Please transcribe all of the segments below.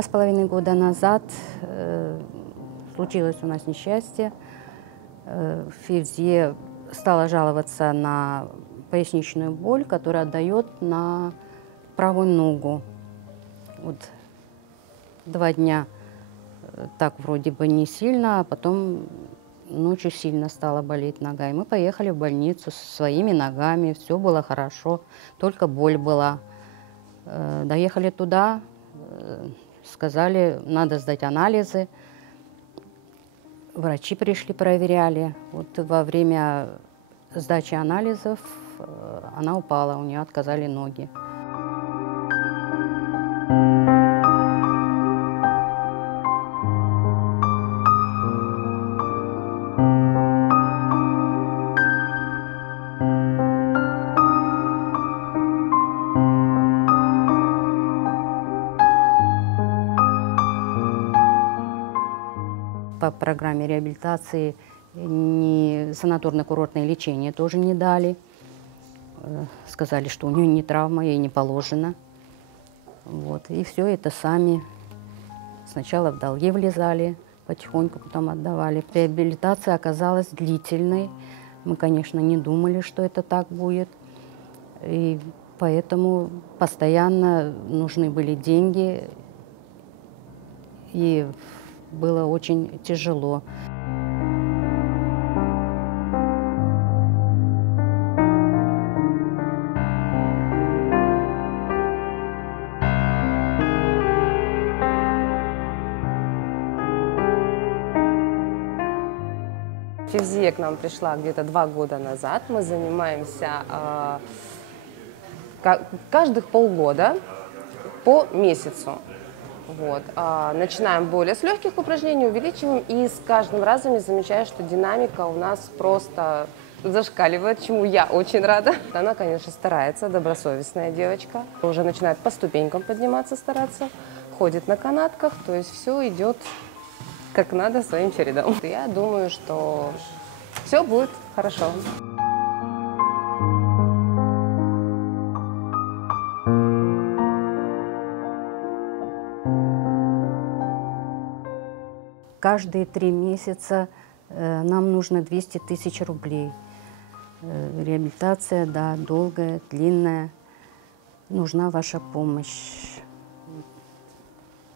2,5 года назад случилось у нас несчастье. Февзия стала жаловаться на поясничную боль, которая отдает на правую ногу. Вот 2 дня так вроде бы не сильно, а потом ночью сильно стала болеть нога. И мы поехали в больницу со своими ногами, все было хорошо, только боль была. Доехали туда, сказали, надо сдать анализы. Врачи пришли, проверяли. Вот во время сдачи анализов она упала, у нее отказали ноги. По программе реабилитации ни санаторно-курортное лечение тоже не дали. Сказали, что у нее не травма, ей не положено. Вот. И все это сами. Сначала в долги влезали, потихоньку потом отдавали. Реабилитация оказалась длительной. Мы, конечно, не думали, что это так будет. И поэтому постоянно нужны были деньги. И было очень тяжело. Февзия к нам пришла где-то 2 года назад. Мы занимаемся каждых полгода по месяцу. Вот. Начинаем более с легких упражнений, увеличиваем, и с каждым разом я замечаю, что динамика у нас просто зашкаливает, чему я очень рада. Она, конечно, старается, добросовестная девочка. Уже начинает по ступенькам подниматься, стараться, ходит на канатках, то есть все идет как надо, своим чередом. Я думаю, что все будет хорошо. Каждые 3 месяца нам нужно 200 000 рублей. Реабилитация, да, долгая, длинная. Нужна ваша помощь.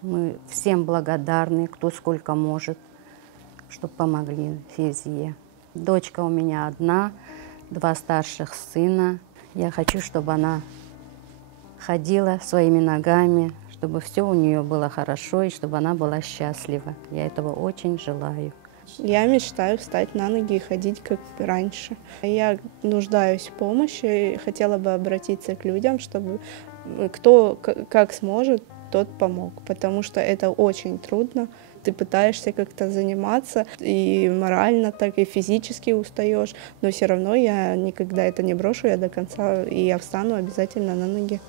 Мы всем благодарны, кто сколько может, чтобы помогли Февзии. Дочка у меня одна, 2 старших сына. Я хочу, чтобы она ходила своими ногами, чтобы все у нее было хорошо и чтобы она была счастлива. Я этого очень желаю. Я мечтаю встать на ноги и ходить как раньше. Я нуждаюсь в помощи, хотела бы обратиться к людям, чтобы кто как сможет, тот помог, потому что это очень трудно. Ты пытаешься как-то заниматься, и морально так, и физически устаешь, но все равно я никогда это не брошу, я до конца, и я встану обязательно на ноги.